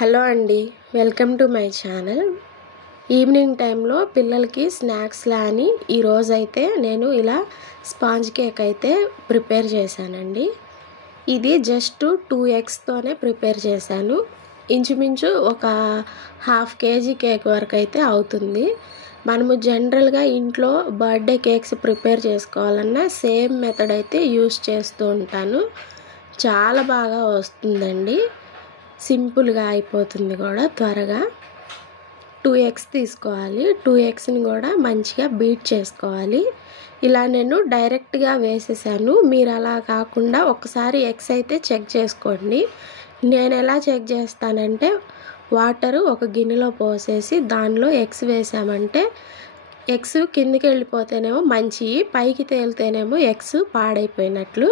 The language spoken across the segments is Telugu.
హలో అండి, welcome to my channel. Evening టైంలో పిల్లలకి స్నాక్స్లా అని ఈరోజైతే నేను ఇలా స్పాంజ్ కేక్ అయితే ప్రిపేర్ చేశానండి. ఇది జస్ట్ 2 ఎగ్స్తోనే ప్రిపేర్ చేశాను. ఇంచుమించు ఒక ½ కేజీ కేక్ వరకు అయితే అవుతుంది. మనము జనరల్గా ఇంట్లో బర్త్డే కేక్స్ ప్రిపేర్ చేసుకోవాలన్నా సేమ్ మెథడ్ అయితే యూస్ చేస్తూ ఉంటాను. చాలా బాగా వస్తుందండి, సింపుల్గా అయిపోతుంది కూడా త్వరగా. 2 ఎగ్స్ తీసుకోవాలి. 2 ఎగ్స్ని కూడా మంచిగా బీట్ చేసుకోవాలి. ఇలా నేను డైరెక్ట్గా వేసేసాను. మీరు అలా కాకుండా ఒకసారి ఎగ్స్ అయితే చెక్ చేసుకోండి. నేను ఎలా చెక్ చేస్తానంటే వాటర్ ఒక గిన్నెలో పోసేసి దానిలో ఎగ్స్ వేసామంటే ఎగ్స్ కిందికి వెళ్ళిపోతేనేమో మంచివి, పైకి తేలితేనేమో ఎగ్స్ పాడైపోయినట్లు.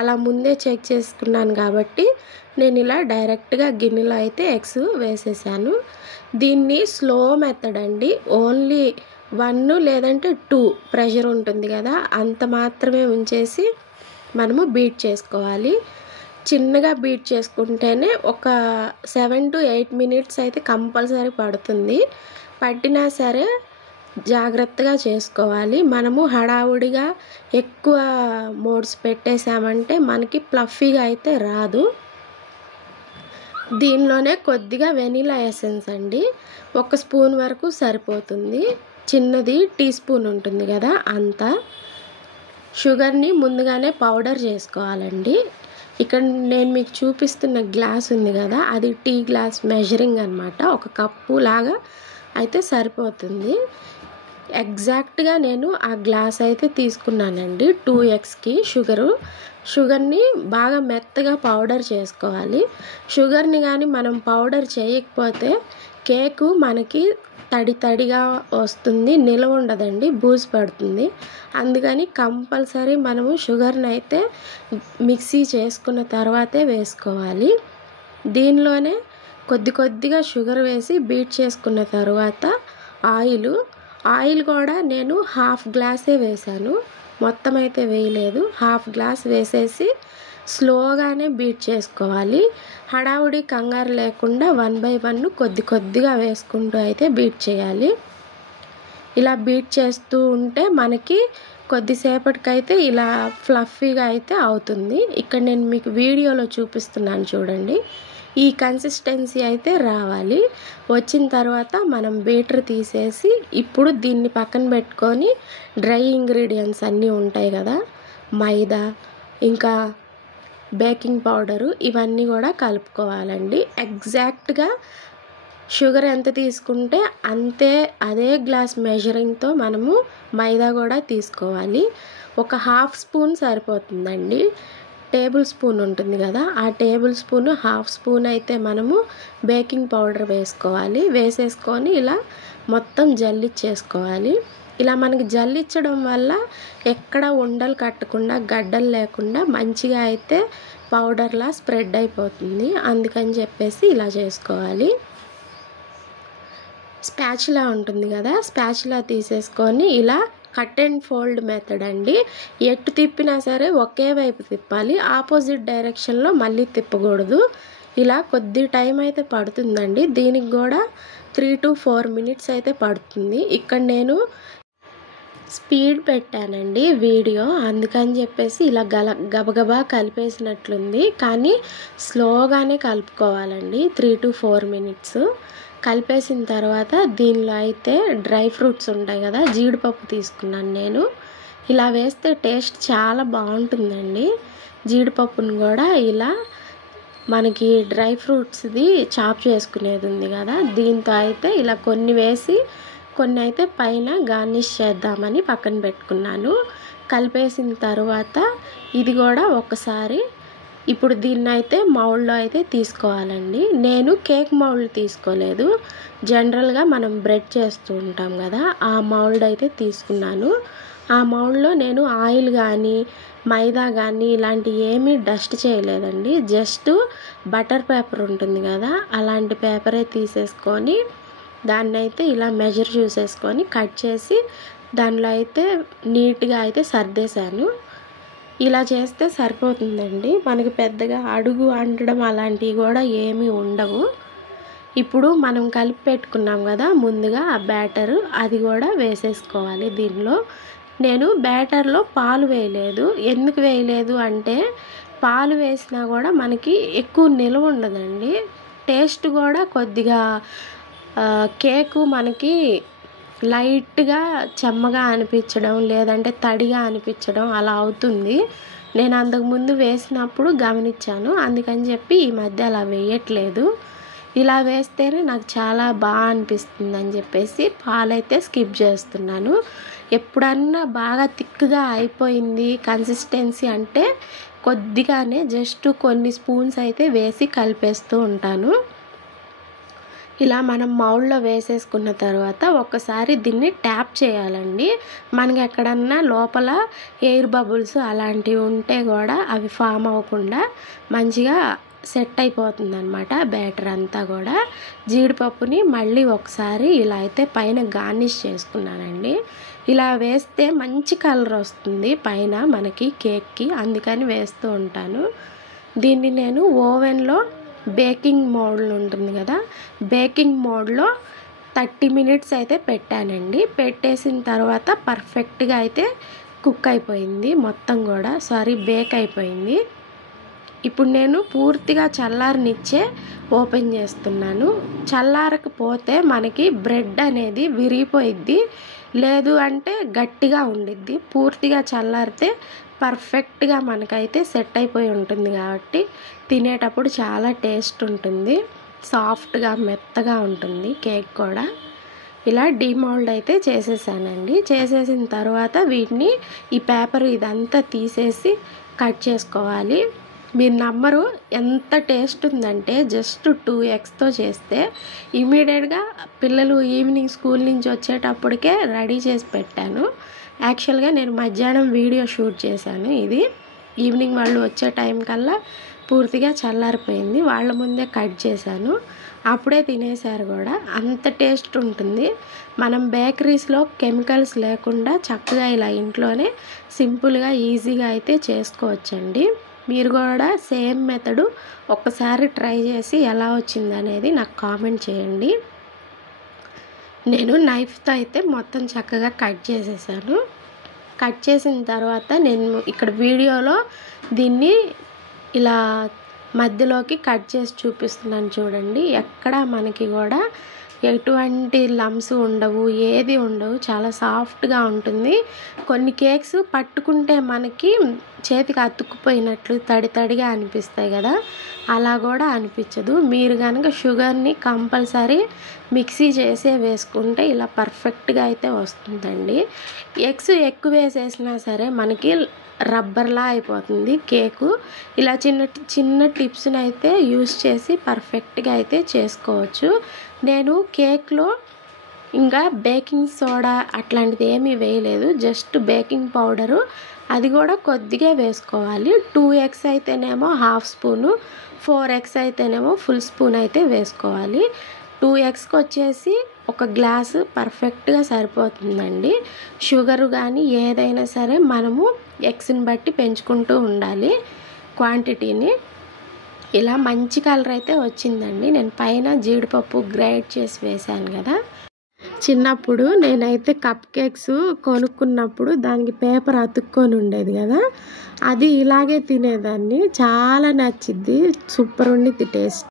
అలా ముందే చెక్ చేసుకున్నాను కాబట్టి నేను ఇలా డైరెక్ట్గా గిన్నెలో అయితే ఎగ్స్ వేసేసాను. దీన్ని స్లో మెథడ్ అండి. ఓన్లీ 1 లేదంటే 2 ప్రెషర్ ఉంటుంది కదా, అంత మాత్రమే ఉంచేసి మనము బీట్ చేసుకోవాలి. చిన్నగా బీట్ చేసుకుంటేనే ఒక 7 to 8 మినిట్స్ అయితే కంపల్సరీ పడుతుంది. పట్టినా సరే జాగ్రత్తగా చేసుకోవాలి. మనము హడావుడిగా ఎక్కువ మోడ్స్ పెట్టేసామంటే మనకి ప్లఫీగా అయితే రాదు. దీనిలోనే కొద్దిగా వెనిలా ఎసెన్స్ అండి, 1 స్పూన్ వరకు సరిపోతుంది. చిన్నది టీ స్పూన్ ఉంటుంది కదా అంత. షుగర్ని ముందుగానే పౌడర్ చేసుకోవాలండి. ఇక్కడ నేను మీకు చూపిస్తున్న గ్లాస్ ఉంది కదా, అది టీ గ్లాస్ మెజరింగ్ అనమాట. 1 కప్పు లాగా అయితే సరిపోతుంది. ఎగ్జాక్ట్గా నేను ఆ గ్లాస్ అయితే తీసుకున్నానండి 2 ఎగ్స్కి. షుగర్ని బాగా మెత్తగా పౌడర్ చేసుకోవాలి. షుగర్ని కానీ మనం పౌడర్ చేయకపోతే కేకు మనకి తడిగా వస్తుంది, నిలవ ఉండదండి, బూజు పడుతుంది. అందుకని కంపల్సరీ మనము షుగర్ని అయితే మిక్సీ చేసుకున్న తర్వాతే వేసుకోవాలి. దీనిలోనే కొద్దిగా షుగర్ వేసి బీట్ చేసుకున్న తర్వాత ఆయిల్ కూడా నేను ½ గ్లాసే వేసాను, మొత్తం అయితే వేయలేదు. ½ గ్లాస్ వేసేసి స్లోగానే బీట్ చేసుకోవాలి. హడావుడి కంగారు లేకుండా 1 by 1 కొద్దిగా వేసుకుంటూ అయితే బీట్ చేయాలి. ఇలా బీట్ చేస్తూ ఉంటే మనకి కొద్దిసేపటికైతే ఇలా ఫ్లఫీగా అయితే అవుతుంది. ఇక్కడ నేను మీకు వీడియోలో చూపిస్తున్నాను చూడండి. ఈ కన్సిస్టెన్సీ అయితే రావాలి. వచ్చిన తర్వాత మనం బీటర్ తీసేసి ఇప్పుడు దీన్ని పక్కన పెట్టుకొని డ్రై ఇంగ్రీడియంట్స్ అన్నీ ఉంటాయి కదా, మైదా ఇంకా బేకింగ్ పౌడరు, ఇవన్నీ కూడా కలుపుకోవాలండి. ఎగ్జాక్ట్గా షుగర్ ఎంత తీసుకుంటే అదే గ్లాస్ మెజరింగ్తో మనము మైదా కూడా తీసుకోవాలి. ఒక ½ స్పూన్ సరిపోతుందండి. టేబుల్ స్పూన్ ఉంటుంది కదా, ఆ టేబుల్ స్పూన్ ½ స్పూన్ అయితే మనము బేకింగ్ పౌడర్ వేసుకోవాలి. వేసేసుకొని ఇలా మొత్తం జల్లిచ్చేసుకోవాలి. ఇలా మనకి జల్లించడం వల్ల ఎక్కడ ఉండలు కట్టకుండా గడ్డలు లేకుండా మంచిగా అయితే పౌడర్లా స్ప్రెడ్ అయిపోతుంది. అందుకని చెప్పేసి ఇలా చేసుకోవాలి. స్పాచులా ఉంటుంది కదా, స్పాచులా తీసేసుకొని ఇలా కట్ అండ్ ఫోల్డ్ మెథడ్ అండి. ఎటు తిప్పినా సరే ఒకే వైపు తిప్పాలి, ఆపోజిట్ డైరెక్షన్లో మళ్ళీ తిప్పకూడదు. ఇలా కొద్ది టైం అయితే పడుతుందండి. దీనికి కూడా 3 to 4 మినిట్స్ అయితే పడుతుంది. ఇక్కడ నేను స్పీడ్ పెట్టానండి వీడియో, అందుకని చెప్పేసి ఇలా గబగబా కలిపేసినట్లుంది. కానీ స్లోగానే కలుపుకోవాలండి. 3 to 4 మినిట్స్ కలిపేసిన తర్వాత దీనిలో అయితే డ్రై ఫ్రూట్స్ ఉంటాయి కదా, జీడిపప్పు తీసుకున్నాను నేను. ఇలా వేస్తే టేస్ట్ చాలా బాగుంటుందండి. జీడిపప్పును కూడా ఇలా మనకి డ్రై ఫ్రూట్స్ది చాప్ చేసుకునేది ఉంది కదా, దీంతో అయితే ఇలా కొన్ని వేసి కొన్ని అయితే పైన గార్నిష్ చేద్దామని పక్కన పెట్టుకున్నాను. కలిపేసిన తర్వాత ఇది కూడా ఒకసారి ఇప్పుడు దీన్ని అయితే మౌల్డ్లో అయితే తీసుకోవాలండి. నేను కేక్ మౌల్డ్ తీసుకోలేదు, జనరల్గా మనం బ్రెడ్ చేస్తూ ఉంటాం కదా, ఆ మౌల్డ్ అయితే తీసుకున్నాను. ఆ మౌల్డ్లో నేను ఆయిల్ కానీ మైదా కానీ ఇలాంటి ఏమీ డస్ట్ చేయలేదండి. జస్ట్ బటర్ పేపర్ ఉంటుంది కదా, అలాంటి పేపరే తీసేసుకొని దాన్ని అయితే ఇలా మెజర్ చూసేసుకొని కట్ చేసి దానిలో అయితే నీట్గా అయితే సర్దేశాను. ఇలా చేస్తే సరిపోతుందండి. మనకి పెద్దగా అడుగు అంటడం అలాంటివి కూడా ఏమీ ఉండవు. ఇప్పుడు మనం కలిపి పెట్టుకున్నాం కదా ముందుగా ఆ బ్యాటర్, అది కూడా వేసేసుకోవాలి దీనిలో. నేను బ్యాటర్లో పాలు వేయలేదు. ఎందుకు వేయలేదు అంటే పాలు వేసినా కూడా మనకి ఎక్కువ నిల్వ ఉండదండి. టేస్ట్ కూడా కొద్దిగా కేకు మనకి లైట్గా చెమ్మగా అనిపించడం, లేదంటే తడిగా అనిపించడం అలా అవుతుంది. నేను అంతకుముందు వేసినప్పుడు గమనించాను. అందుకని చెప్పి ఈ మధ్య అలా వేయట్లేదు. ఇలా వేస్తేనే నాకు చాలా బాగా అనిపిస్తుంది అని చెప్పేసి పాలైతే స్కిప్ చేస్తున్నాను. ఎప్పుడన్నా బాగా థిక్గా అయిపోయింది కన్సిస్టెన్సీ అంటే కొద్దిగానే జస్ట్ కొన్ని స్పూన్స్ అయితే వేసి కలిపేస్తూ ఉంటాను. ఇలా మనం మౌల్డ్లో వేసేసుకున్న తర్వాత ఒక్కసారి దీన్ని ట్యాప్ చేయాలండి. మనకి ఎక్కడన్నా లోపల ఎయిర్ బబుల్స్ అలాంటివి ఉంటే కూడా అవి ఫామ్ అవ్వకుండా మంచిగా సెట్ అయిపోతుంది అనమాట బ్యాటర్ అంతా కూడా. జీడిపప్పుని మళ్ళీ ఒకసారి ఇలా అయితే పైన గార్నిష్ చేసుకున్నానండి. ఇలా వేస్తే మంచి కలర్ వస్తుంది పైన మనకి కేక్కి, అందుకని వేస్తూ ఉంటాను. దీన్ని నేను ఓవెన్లో బేకింగ్ మోడ్ ఉంటుంది కదా, బేకింగ్ మోడ్లో 30 మినిట్స్ అయితే పెట్టానండి. పెట్టేసిన తర్వాత పర్ఫెక్ట్గా అయితే కుక్ అయిపోయింది మొత్తం కూడా, బేక్ అయిపోయింది. ఇప్పుడు నేను పూర్తిగా చల్లారనిచ్చే ఓపెన్ చేస్తున్నాను. చల్లారకపోతే మనకి బ్రెడ్ అనేది విరిగిపోయిద్ది, లేదు అంటే గట్టిగా ఉండిద్ది. పూర్తిగా చల్లారితే పర్ఫెక్ట్గా మనకైతే సెట్ అయిపోయి ఉంటుంది కాబట్టి తినేటప్పుడు చాలా టేస్ట్ ఉంటుంది, సాఫ్ట్గా మెత్తగా ఉంటుంది కేక్ కూడా. ఇలా డీమౌల్డ్ అయితే చేసేసానండి. చేసేసిన తర్వాత వీటిని ఈ పేపర్ ఇదంతా తీసేసి కట్ చేసుకోవాలి. మీరు నమ్మరు, ఎంత టేస్ట్ ఉందంటే జస్ట్ 2xతో చేస్తే ఇమీడియట్గా పిల్లలు ఈవినింగ్ స్కూల్ నుంచి వచ్చేటప్పటికే రెడీ చేసి పెట్టాను. యాక్చువల్గా నేను మధ్యాహ్నం వీడియో షూట్ చేశాను. ఇది ఈవినింగ్ వాళ్ళు వచ్చే టైం కల్లా పూర్తిగా చల్లారిపోయింది. వాళ్ళ ముందే కట్ చేశాను, అప్పుడే తినేశారు కూడా. అంత టేస్ట్ ఉంటుంది. మనం బేకరీస్లో కెమికల్స్ లేకుండా చక్కగా ఇలా ఇంట్లోనే సింపుల్గా ఈజీగా అయితే చేసుకోవచ్చండి. మీరు కూడా సేమ్ మెథడు ఒక్కసారి ట్రై చేసి ఎలా వచ్చిందనేది నాకు కామెంట్ చేయండి. నేను నైఫ్తో అయితే మొత్తం చక్కగా కట్ చేసేసాను. కట్ చేసిన తర్వాత నేను ఇక్కడ వీడియోలో దీన్ని ఇలా మధ్యలోకి కట్ చేసి చూపిస్తున్నాను చూడండి. ఎక్కడ మనకి కూడా ఎటువంటి లమ్స్ ఉండవు, ఏది ఉండవు, చాలా సాఫ్ట్గా ఉంటుంది. కొన్ని కేక్స్ పట్టుకుంటే మనకి చేతికి అతుక్కుపోయినట్లు తడి తడిగా అనిపిస్తాయి కదా, అలా కూడా అనిపించదు. మీరు కనుక షుగర్ని కంపల్సరీ మిక్సీ చేసే వేసుకుంటే ఇలా పర్ఫెక్ట్గా అయితే వస్తుందండి. ఎగ్స్ ఎక్కువ వేసేసినా సరే మనకి రబ్బర్లా అయిపోతుంది కేకు. ఇలా చిన్న చిన్న టిప్స్ని అయితే యూస్ చేసి పర్ఫెక్ట్గా అయితే చేసుకోవచ్చు. నేను కేక్లో ఇంకా బేకింగ్ సోడా అట్లాంటిది ఏమీ వేయలేదు, జస్ట్ బేకింగ్ పౌడరు, అది కూడా కొద్దిగా వేసుకోవాలి. 2x అయితేనేమో హాఫ్ స్పూను, 4x అయితేనేమో ఫుల్ స్పూన్ అయితే వేసుకోవాలి. 2xకి వచ్చేసి ఒక గ్లాసు పర్ఫెక్ట్గా సరిపోతుందండి. షుగరు కానీ ఏదైనా సరే మనము ఎగ్స్ని బట్టి పెంచుకుంటూ ఉండాలి క్వాంటిటీని. ఇలా మంచి కలర్ అయితే వచ్చిందండి. నేను పైన జీడిపప్పు గ్రైండ్ చేసి వేసాను కదా. చిన్నప్పుడు నేనైతే కప్ కేక్స్ కొనుక్కున్నప్పుడు దానికి పేపర్ అతుక్కొని ఉండేది కదా, అది ఇలాగే తినేదాన్ని. చాలా నచ్చిద్ది, సూపర్ ఉండిద్ది టేస్ట్.